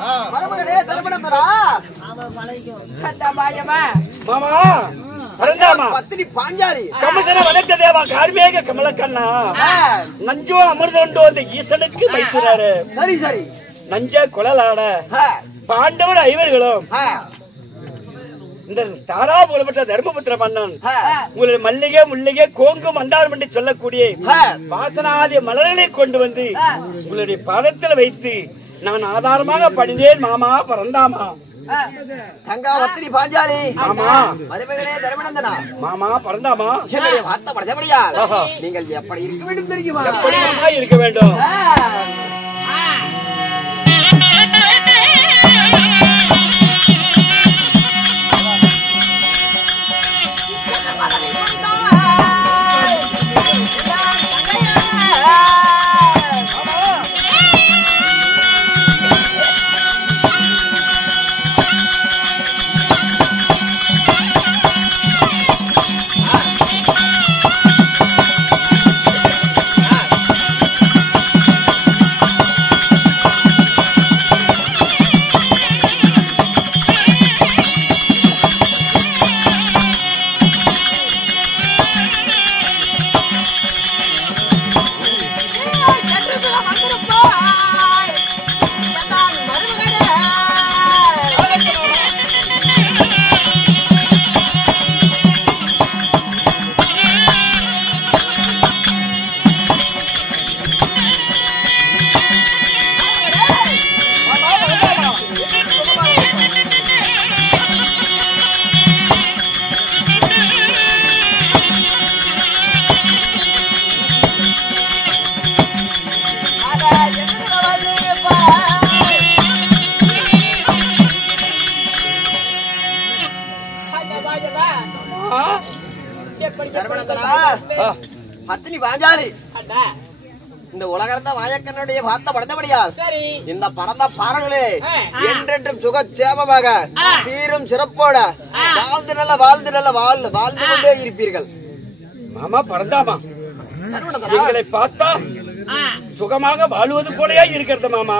மருமகனே தர்மனந்தரா. மாமா பரந்தாமா பத்தினி பாஞ்சாலி கமிஷன வணக்க தேவா கார்மேக கமலக்கண்ணா நஞ்சோ அமிர்தண்டோ அந்த ஈசனுக்கு வைக்கிறாரு. சரி சரி. நஞ்ச குழலாட பாண்டவர் ஐவர்களும் இந்த தாரா புகழ்பெற்ற தர்மபுத்திர மன்னன் உங்களுடைய மல்லிகை முல்லிகை கோங்கு மந்தாரம் என்று சொல்லக்கூடிய வாசனாதி மலர்களை கொண்டு வந்து உங்களுடைய பாதத்தில் வைத்து நான் ஆதாரமாக பணிந்தேன். மாமா பரந்தாமா தங்கா பத்தினி பாஞ்சாலி மாமா மருமகனே தர்மனந்தனா மாமா பரந்தாமா என்னுடைய வார்த்தை படைத்தபடியால் நீங்கள் எப்படி இருக்க வேண்டும் தெரியுமா? எப்படி மாமா இருக்க வேண்டும்? பத்தினி பாஞ்சாலி இந்த உலகத்த வாயக்கனுடைய வார்த்தை படைத்தபடியால் இந்த பரந்த பாறங்களே என்றென்றும் சுகச்சேமமாக சீரும் சிறப்போட வாழ்ந்து கொண்டே இருப்பீர்கள். மாமா பரந்தாமா எங்களை பார்த்தா சுகமாக வாழ்வது போலயே இருக்கிறது மாமா.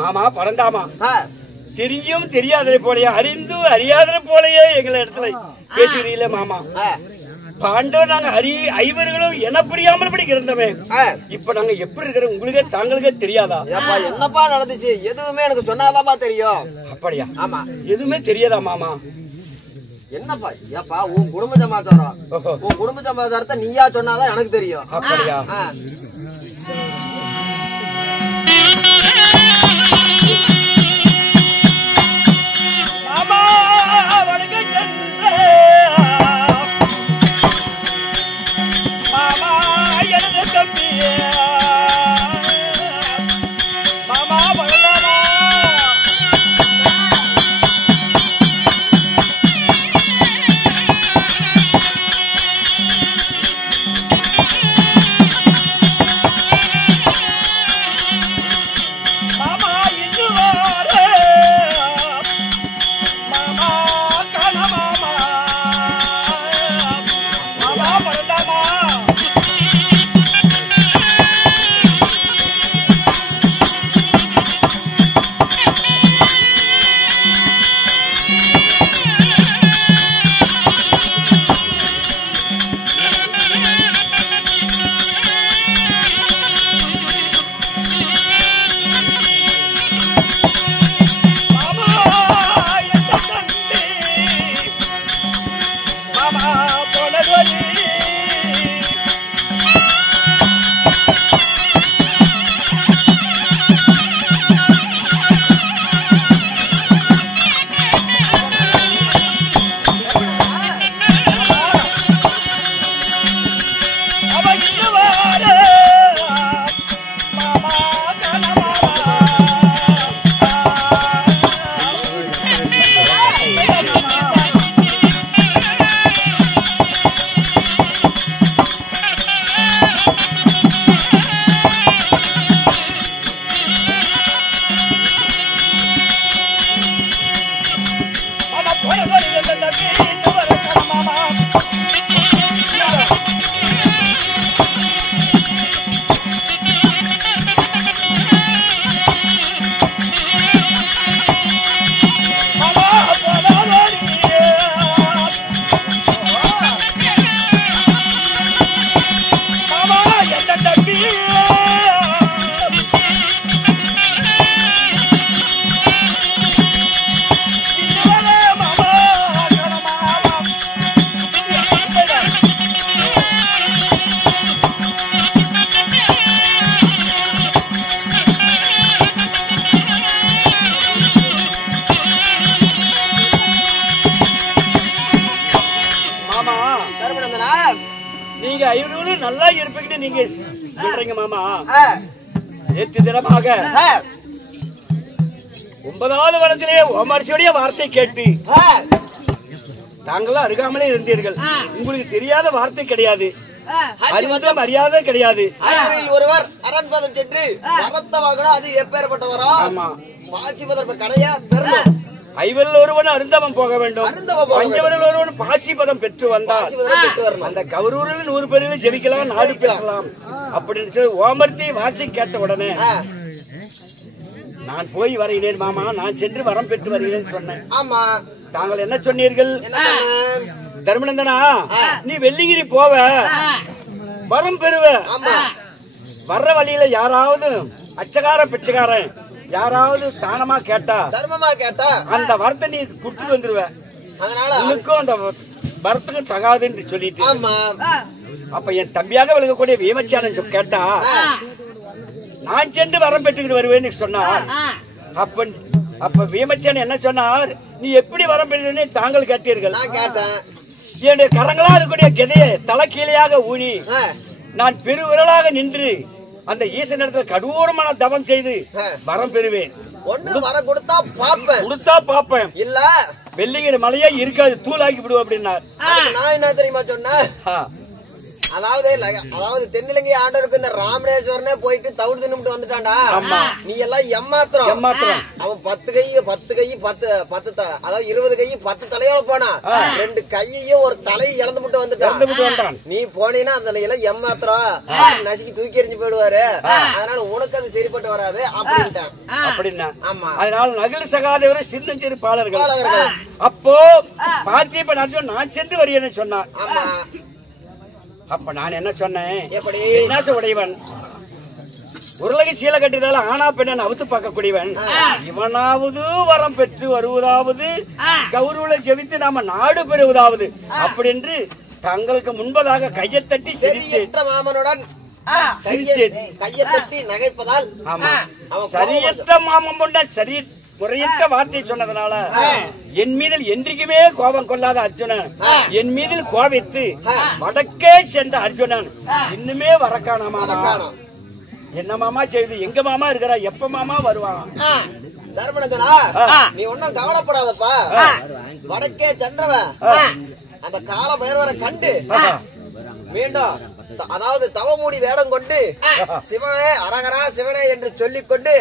மாமா பரந்தாமா தெரிஞ்சும் தெரியாததை போலயே அறிந்தும் அறியாததை போலயே எங்களை இடத்துல பேசுகிறீங்களே மாமா. பாண்டவர் நாங்க ஐவர்களும் என்ன புரியாமல் படி இருந்தோமே, இப்ப நாங்க எப்படி இருக்கிறோம் உங்களுக்கே தாங்களுக்கே தெரியாதா? என்னப்பா நடந்துச்சு எதுவுமே எனக்கு சொன்னாதாப்பா தெரியும். அப்படியா? ஆமா. எதுவுமே தெரியாதா மாமா? என்னப்பா ஏப்பா உன் குடும்ப சமாச்சாரத்தை நீயா சொன்னாதான் எனக்கு தெரியும். அப்படியா? மாமா வணக்கம் சென்ற மாமா எனது தம்பியே மாமா பரந்தாமா 500 நல்லா இருப்பீங்கன்னு நீங்க சொல்றீங்க மாமா. நேற்று தினமாக 9வது வருடத்திலே ஓமரிசியுடைய வார்த்தை கேட்டு தாங்களும் அருகாமலே இருந்தீர்கள். உங்களுக்கு தெரியாத வார்த்தை கிடையாது, அறிவத மரியாதை கிடையாது. ஒருவர் அரண்பதம் சென்று வரத்த வாங்கணும், அது எப்பேற்பட்டவரா? ஆமா, பாசிபதம் கடைய பெறணும். 5 ஒருவன் அருந்தவம் போக வேண்டும், 5 ஒருவன் பாசிபதம் பெற்று வந்தார் அந்த கௌரவர்கள் 100 பேரில் ஜெபிக்கலாம், நாடு பெறலாம் அப்படின்னு சொல்லி ஓமர்த்தி வாசி கேட்ட உடனே நான் போய் வருகிறேன் மாமா, நான் சென்று வரம் பெற்று வருகிறேன் சொன்னேன். ஆமா, தாங்கள் என்ன சொன்னீர்கள்? தர்மநந்தனா, நீ வெள்ளிங்கிரி போவ, வரம் பெறுவ. வர்ற வழியில யாராவது அச்சகார பிச்சைக்காரன் யாராவது தானமா கேட்டா, தர்மமா கேட்டா அந்த வரத்தை நீ குடுத்துட்டு வந்துருவ. அதனால உனக்கும் அந்த வரத்துக்கும் தகாதுன்னு சொல்லிட்டு, அப்ப என் தம்பியாக விளங்கக்கூடிய வீமச்சானன் கேட்டா நான் சென்று வரம் பெற்றுக்கிட்டு வருவேன்னு சொன்னார். அப்ப வீமச்சான் என்ன சொன்னார்? நீ எப்படி வரம் பெறுவேன்னு தாங்கள் கேட்டீர்கள். என்னுடைய கரங்களா இருக்கக்கூடிய கதையை தலை கீழையாக ஊனி நான் பெருவிரலாக நின்று அந்த ஈசனிடத்தில் கடூரமான தவம் செய்து வரம் பெறுவேன். கொடுத்தா பாப்பேன், இல்ல வெள்ளிங்கிற மலையே இருக்காது, தூளாக்கி விடுவோம் அப்படின்னார். நான் என்ன தெரியுமா சொன்னேன்? அதாவது தென்னிலங்கை ஆண்டவருக்கு இந்த ராமேஸ்வரனே போயிட்டு தவிடு தின்னுட்டு வந்துட்டான்டா. நீ எல்லாம் எம்மாத்திரம். அவன் 10 கை 10 அதாவது 20 கை 10 தலையோட போனா, 2 கையையும் ஒரு தலையை இழந்துட்டு வந்துட்டான். நீ போனீங்கன்னா அந்த நிலையில எம்மாத்திரம் நசுக்கி தூக்கி எறிஞ்சு போயிடுவாரு. அதனால உனக்கு அது சரிப்பட்டு வராது அப்படின்னா. ஆமா, அதனால நகல் சகாதேவர் சின்னஞ்சிறு பாலர்கள். அப்போ பார்த்திபன் அர்ஜுன் நான் சென்று வருகிறேன்னு சொன்னான். அப்ப நான் என்ன சொன்னேன்? உடையவன் உருளகை சீலை கட்டினால ஆனா பெண்ணன் அவுத்து பார்க்கக்கூடியவன், இவனாவது வரம் பெற்று வருவதாவது கௌரவங்களை ஜெபித்து நாம நாடு பெறுவதாவது அப்படின்னு தங்களுக்கு முன்பதாக கையத்தட்டி மாமனுடன் கையத்தட்டி நகைப்பதால் சரியற்ற மாமன் கொண்ட சரி முறையற்ற வார்த்தை சொன்னதுனால என் மீதில் என்றைக்குமே கோபம் கொள்ளாத அர்ஜுனன் என் மீதில் கோபித்து வடக்கே சென்ற அர்ஜுனன் இன்னுமே வரக்கான மாமா. என்ன மாமா செய்து? எங்க மாமா இருக்கிறா? எப்ப மாமா வருவான்? தர்மநந்தனா, நீ ஒன்னும் கவலைப்படாதப்பா. வடக்கே சென்றவன் அந்த கால பைரவரை கண்டு மீண்டும் அதாவது தவமூடி வேடம் கொண்டு சிவனே அரகரா சிவனே என்று சொல்லிக் கொண்டு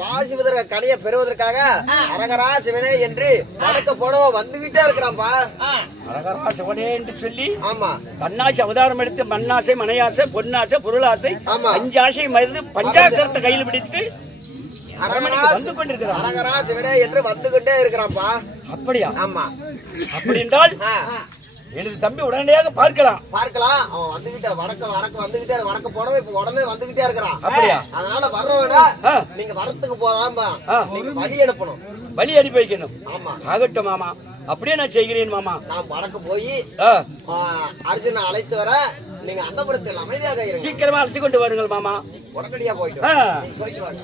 பாசிபதற்கு கடைய பெறுவதற்காக அரகரா சிவனே என்று வடக்க போனவன் வந்துகிட்டே இருக்கிறான்பா. அரகரா சிவனே என்று சொல்லி, ஆமா, தன்னாசை அவதாரம் எடுத்து மண்ணாசை மனையாசை பொன்னாசை பொருளாசை 5 ஆசை மருந்து பஞ்சாசரத்தை கையில் பிடித்து அரகரா சிவனே என்று வந்து கொண்டே இருக்கிறான்பா. அப்படியா? ஆமா. அப்படி என்றால் எனது தம்பி உடனடியாக பார்க்கலாம். அவன் வந்துகிட்ட வடக்க வந்துகிட்டே வடக்க போனவன் இப்ப உடனே வந்துகிட்டே இருக்கிறான். அப்படியா? அதனால வர்றவனா நீங்க வரத்துக்கு போறாம்பா, நீங்க வழி அனுப்பணும், வழி அனுப்பி வைக்கணும். ஆமா, ஆகட்டும் மாமா, அப்படியே நான் செய்கிறேன் மாமா. நான் வடக்கு போய் அர்ஜுனை அழைத்து வர நீங்க அந்த புறத்தில் அமைதியாக சீக்கிரமா அழைச்சு கொண்டு வருங்கள் மாமா. உடனடியா போயிட்டு வாங்க.